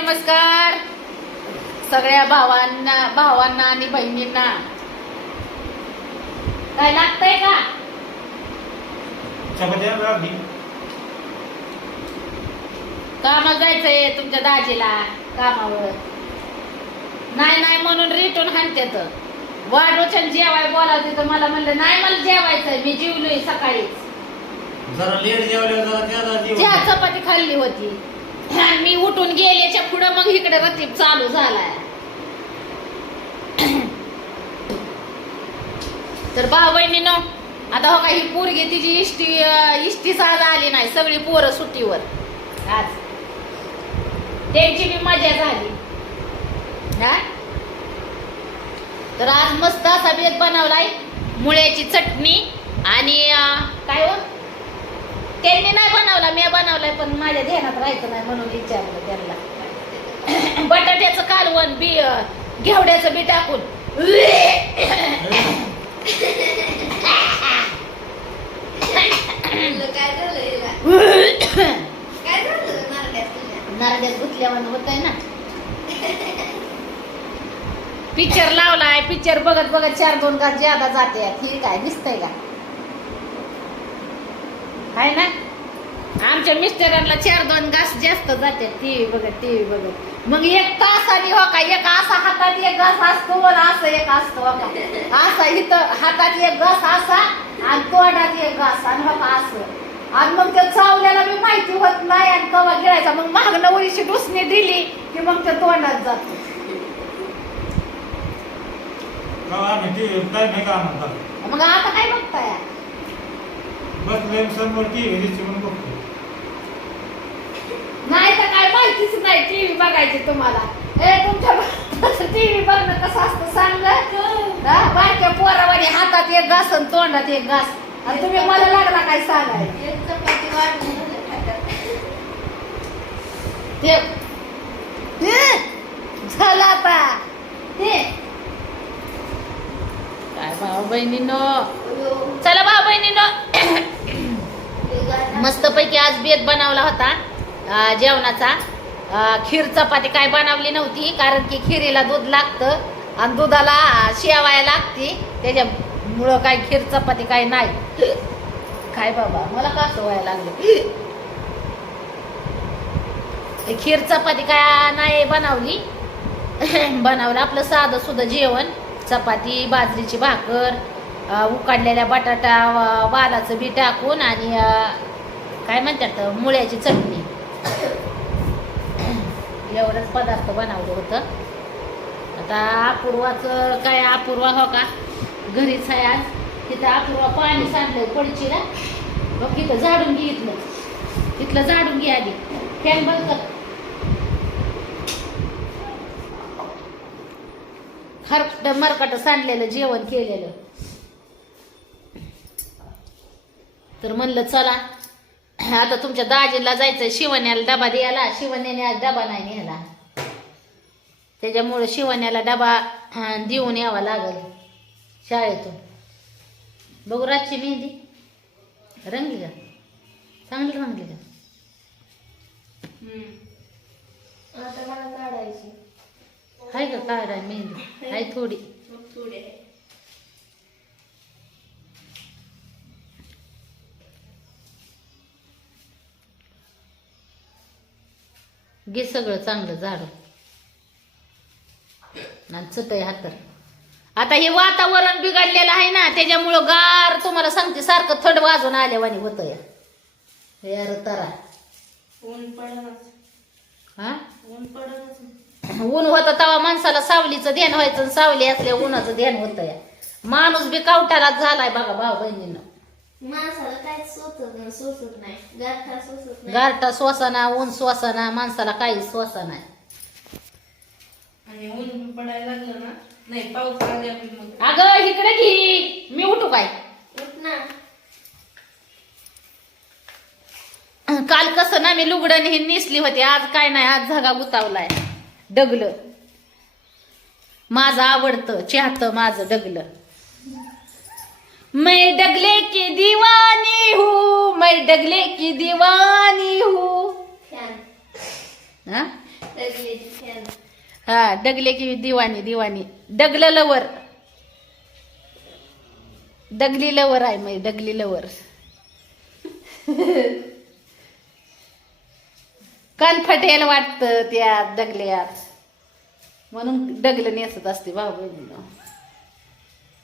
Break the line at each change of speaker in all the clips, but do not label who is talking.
नमस्कार. सगळ्या भावांना भावांना आणि बहिणींना. काय लागतंय का? कामात जायचंय तुमच्या दाजीला कामावर. नाही नाही म्हणून रिटून हाणत्यात. वाढोच्या जेवाय बोलावते तर मला म्हणलं नाही मला जेवायचंय. मी जेवलोय सकाळीच.
जरा लेट जेवल्यावर जरा त्याला जेवण
चहा चपाती खाल्ली होती. आणि मी उठून गेल्याच्या पुढं मग इकडे रतीब चालू झालाय. तर भाऊ बहिणीनो आता हो का ही पोरगी तिची इष्टी इष्टी सहज आली नाही सगळी पोरं सुट्टीवर. आज. त्यांची बी मजा झाली. हा तर आज मस्त असा बेत बनवलाय मुळ्याची चटणी आणि काय हो? त्यांनी नाही बनवला मी बनवलाय पण माझ्या ध्यानात राहायचं नाही म्हणून विचारलं त्यांना. बटाट्याचं कालवण बी घेवड्याचं बी टाकून.
नारड्यात
गुतल्यावर होत आहे ना. पिक्चर लावलाय पिक्चर बघत बघत चार दोन गात ज्यादा जाते. ठीक आहे दिसतंय का? आहे ना? आमच्या मिस्टरांना चार दोन घास जास्त जाते टीव्ही बघत टीव्ही बघत. मग एक तासाने हो का? एक असा हातात एक घास असतो असं एक असतो हो का? असा इथं हातात एक घास असा आणि तोंडात एक घास आणि हो का असं. आणि मग त्या चावल्याला बी माहिती होत नाही आणि कवा गिळायचा. मग मागणं वळीची डुसणी दिली की मग त्या तोंडात जातो. मग आता काय बघताय?
टी व्ही दिसते म्हणून बघतो.
नाही तर काय माहितीच नाही टीव्ही बघायची तुम्हाला. ए तुमच्या टीव्ही बघणं कसं असतं सांग हा, पोरावानी हातात एक घास आणि तोंडात एक घास. आणि तुम्ही मला लागला काय सांगाय?
एक चपाती वाढून झालं खात्यात.
ते हे, झालं आता. ते काय भाऊ बहिणीनो? चला भाऊ बहिणीनो. मस्तपैकी आज बेत बनवला होता जेवणाचा. खीर चपाती काय बनवली नव्हती कारण की खिरीला दूध लागतं आणि दुधाला शेवाय लागते. त्याच्यामुळं काय खीर चपाती काय नाही. काय बाबा मला का व्हायला लागले? ते खीर चपाती काय नाही बनवली? बनवलं आपलं साधं सुद्धा जेवण चपाती बाजरीची भाकर उकाडलेल्या उकडलेल्या बटाटा वालाचं बी टाकून आणि काय म्हणतात मुळ्याची चटणी. एवढंच पदार्थ बनवलं होतं. आता अपूर्वाचं काय अपूर्वा हो का? घरीच आहे आज. तिथं अपूर्वा पाणी सांडलंय पडचीला. मग तिथं झाडून घे इथलं. तिथलं झाडून घे आधी. फॅन बंद कर. खरकट मरकट सांडलेलं जेवण केलेलं. तर म्हणलं चला. आता तुमच्या दाजीला जायचं शिवण्याला डबा द्यायला. शिवण्याने आज डबा नाही नेला. त्याच्यामुळं शिवण्याला डबा देऊन यावा लागल शाळेतून. बघू रातची मेहंदी. रंगली का? चांगली रंगली का?
आता मला काढायची.
आहे का काढा मेहंदी? आहे थोडी.
थोडी
घे सगळं चांगलं झाड. आणि चटई हातर. आता हे वातावरण बिघडलेलं आहे ना त्याच्यामुळं गार तुम्हाला सांगते सारखं थंड वाजून आल्यावानी होतं या. यार तरा.
ऊन पडणच
हा
ऊन पडणच
ऊन होतं तेव्हा माणसाला सावलीचं ध्यान व्हायचं सावली असल्या उन्हाचं ध्यान होतं या. माणूस बी कावटालाच झालाय बघा भाऊ बहिणीनं.
माणसाला सोचत नाही नाही.
गारटा श्वासाना ऊन श्वासाना माणसाला काही श्वासा नाही.
आणि ऊन पडायला लागलं ना नाही पाऊस आल्या की मग.
अगं इकडे घे. मी उठू काय?
उठ ना.
काल कसं ना मी लुगडं ही नेसली होती. आज काय नाही आज झगा गुतावलाय. डगलं. माझं आवडतं चाहतं माझं डगलं. मैं डगले की दीवानी हूँ मैं डगले की दीवानी हूँ। हा? हा डगले की दिवाणी दिवाणी डगलं लवर डगली लवर आहे मग डगली लवर कनफटेल वाटतं त्या डगल्यात. म्हणून डगलं नेसत असते भाऊ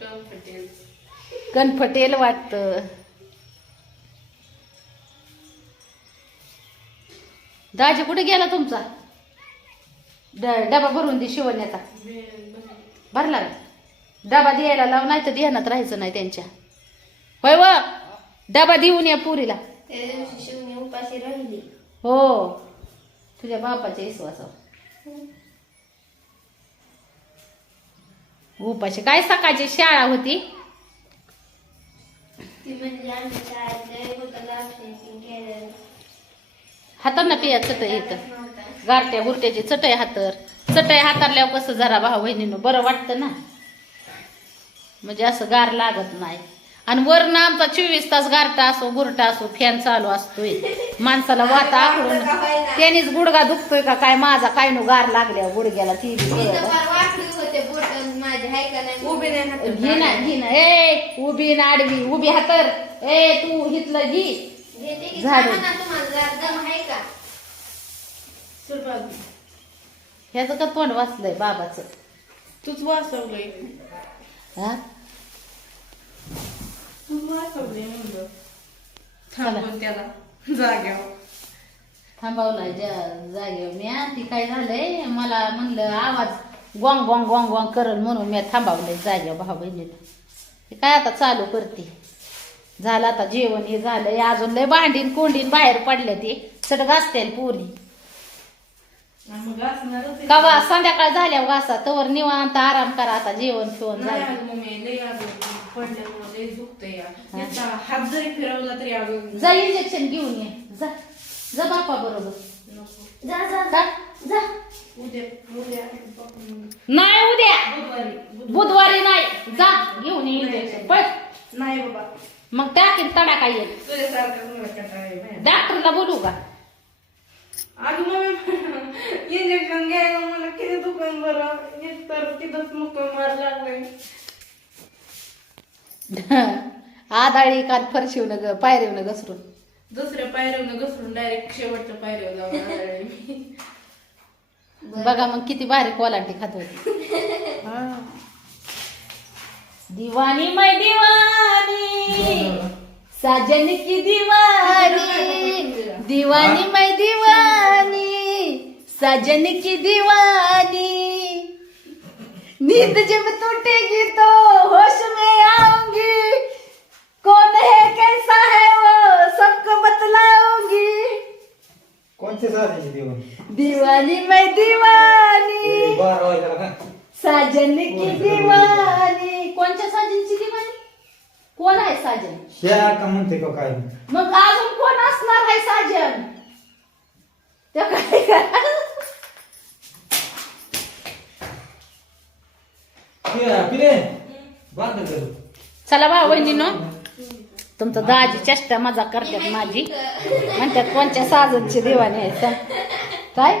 Comfortable.
कनफटेल वाटतं. दाजी कुठे गेला तुमचा? डबा भरून दे शिवण्याचा. भरला? डबा द्यायला लाव नाही तर ध्यानात राहायचं नाही त्यांच्या. होय व? डबा देऊन या पुरीला.
उपाशी राहिली.
हो. तुझ्या बापाच्या विश्वासावर. उपाशी. काय सकाळची शाळा होती?
ती शाळेत होतं केलं
हातांना पिया चटई येतं गारट्या गुरट्याची चटई हातर चटई हातारल्यावर कसं जरा भाऊ बहिणीनं बरं वाटतं ना? म्हणजे असं गार लागत नाही. आणि वरनं आमचा चोवीस तास गारटा असो गुरटा असो फॅन चालू असतोय. माणसाला वाता आकडून त्यानेच गुडगा दुखतोय का काय माझा काय नो गार लागल्या गुडघ्याला ती
होते माझे हाय का नाही?
उभी नाही हातात.
घे ना घे ना. ए उभी ना आडवी उभी हातर ए तू हितलं घे.
घेते की
झाडू.
सांगा ना तुम्हाला जरा दम आहे का?
सुरुवात.
ह्याचं का तोंड वाचलंय बाबाचं.
तूच वाचवलंय.
हा?
वाचवलंय म्हणलं.
चला.
थांबून त्याला जाग्यावर.
थांबवलाय ज्या जागेवर. मी आ, ती काय झालंय? मला म्हणलं आवाज गोंग गोंग गोंग गोंग करल म्हणून मी थांबवलंय जागेवर भाऊ बहिणीला. काय आता चालू करते? झालं आता जेवण हे झालंय. अजून लय भांडीन कोंडीन बाहेर पडल्या ते. सट घासते पुरी. कवा? संध्याकाळ झाल्या घासा. तवर निवांत आराम करा आता जेवण फिवण झालं. जा इंजेक्शन घेऊन ये. जा. जा बापा बरोबर.
जा. जा.
उद्या उद्या पप्पा-
नाही उद्या.
बुधवारी बुध-
बुधवारी नाही. जा घेऊन ये इंजेक्शन पळ
नाही बाबा.
मग टाकीन तडाखा येईल.
तुझ्यासारखं मला कंटाळा आहे बाहेर.
डॉक्टरला बोलू का?
मम्मी इंजेक्शन घ्यायला मला किती दुकान बरं. एक तर तिथंच मुक्का मार लागलाय.
आदाळी काल फरशिवनं ग पायरीवनं घसरून.
दुसऱ्या पायऱ्यावरनं घसरून डायरेक्ट शेवटच्या पायऱ्यावर जाऊन मी.
बघा मग किती भारी कोलांटी खात होती. दिवानी मै दिवानी साजन की दिवानी दीवानी मैं दीवानी सजन की दीवानी नींद जब टूटेगी तो होश में आऊंगी. कौन है कैसा है वो? सबको बतलाऊंगी
कोणते साधे देऊन
दीवानी? मैं दीवानी.
बारा
साजन की दीवानी. कोणच्या साजनची दीवानी? कोण आहे साजन?
ह्या का म्हणते का काय?
मग अजून कोण असणार आहे साजन? ते काय करा?
पिले पिले. बंद कर
चला भाऊ बहिणीनो तुमचं दाजी चेष्टा मजा करतात माझी म्हणतात कोणच्या साजनची दिवाणी आहे. काय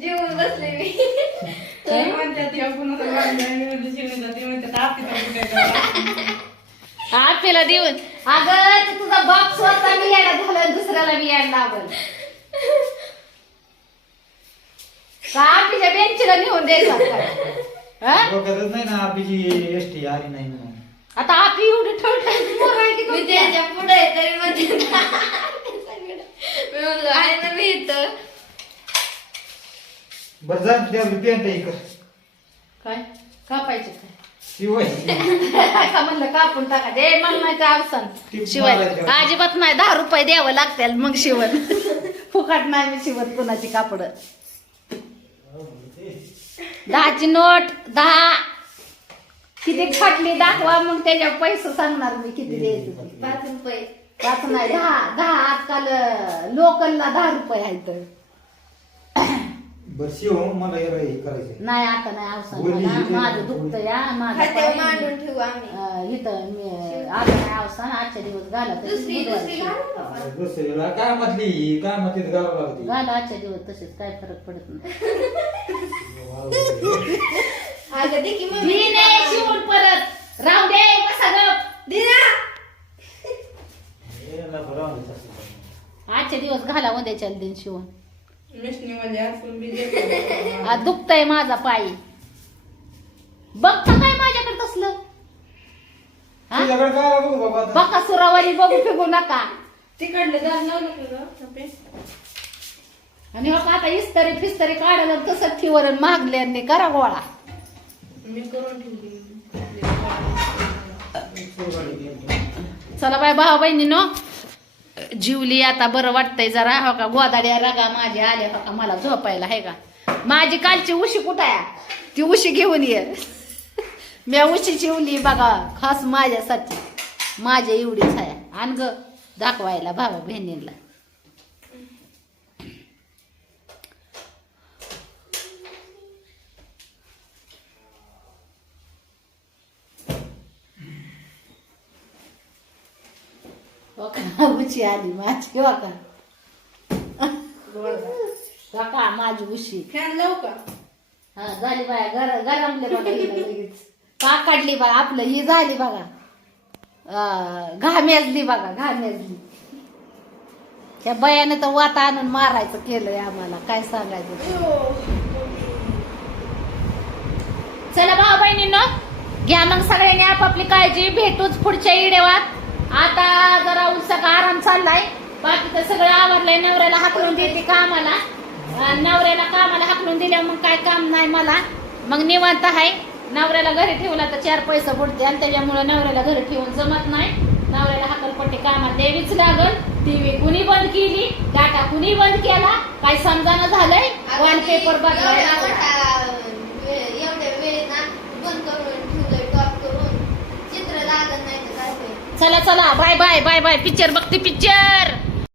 जेवून बसले मी.
आपल्याला देऊन अगं ते तुझा बाप स्वतः मी यायला झाला आणि दुसऱ्याला मी यायला लागल का आपल्या बेंचला नेऊन द्यायचा? हा?
नाही ना आपली एस टी आली नाही
आता आपली एवढी आहे
मी? त्याच्या पुढे तरी म्हणजे मी म्हणलो आहे ना मी इथं.
बरं जा पेंट
काय? कापायचे काय?
शिवाय.
का म्हणलं कापून टाका? दे मला नाही अवसान. शिवाय. अजिबात नाही दहा रुपये द्यावं लागतील मग शिवण. फुकट नाही मी शिवत कोणाची कापड. दहाची नोट दहा किती फाटली दाखवा मग त्याच्यावर पैसे सांगणार मी किती द्यायचे ते.
पाच रुपये
पाच नाही दहा दहा आजकाल लोकलला दहा रुपये आहेत
बरं शिव मला हे करायचंय
नाही आता नाही मला.
इथे.
माझं दुखतं या माझं
खात्यावर
पाय-
मांडून ठेवू आम्ही
अं, इथं मी आता नाही अवसान आजच्या दिवस घाला
दुसरी. घालू?
दुसरीला काय म्हटली काय म्हणते ते घालावं लागते
घाला आजच्या दिवस तसेच काय फरक पडत नाही
अगं दे की मम्मी
मी नाही शिवून परत राहू दे बसा गप
दिना
नको राहू दे तसं.
आजच्या दिवस घाला उद्याच्या दिन शिवून
मिशनीमध्ये असून बी देतात.
आ, दुखतय माझा पाय बघता काय माझ्याकडे तसलं हा?
तुझ्याकडे काय बघू बाबा आता?
बघा सुरावारी बघू फिगू नका
तिकडलं दार लावलं का गं? टपे?
आणि का आता इस्तरी फिस्तरी काढलं कसं ठिवर मागले करा गोळा
मी करून ठेवली.
चला बाय भाऊ बहिणीनो. जीवली आता बरं वाटतंय जरा. हो का गोदाड्या रगा माझ्या आल्या. हो का मला झोपायला आहे का? माझी कालची उशी कुठं आहे? ती उशी घेऊन ये. मी उशी शिवली बघा खास माझ्यासाठी. माझ्या एवढीच आहे. आण ग दाखवायला भावा बहिणीला. उशी आली माझी हो का हो का माझी उशी.
फॅन लावू का?
हा झाली बाया घर गरमले बघा हिला लगेच. का काढली बघा आपलं ही झाली बघा. अं, घामेजली बघा घामेजली त्या बयाने तर वाता आणून मारायचं केलंय आम्हाला. काय सांगायचं? चला भाऊ बहिणींनो घ्या मग सगळ्यांनी आपापली काळजी भेटूच पुढच्या इडेवात आता जरा उत्सक आराम चाललाय. बाकी तर सगळं आवरलंय. नवऱ्याला हाकलून देते कामाला. नवऱ्याला कामाला हाकलून दिल्यावर मग काय काम नाही मला. मग निवांत आहे नवऱ्याला घरी ठेवला तर चार पैसे बुडते आणि त्याच्यामुळे नवऱ्याला घरी ठेवून जमत नाही. नवऱ्याला हाकलपट्टी कामात द्यावीच लागल. टीव्ही कुणी बंद केली? डाटा कुणी बंद केला? काय समजानं झालंय? वॉलपेपर बदलायला
एवढ्या
लागला.
मोठ्या वे- एवढ्या वेळेत ना बंद करून ठेवलंय टॉप करून चित्र लागत नाही तर काय होईल
चला चला. Bye bye bye bye picture बघते पिक्चर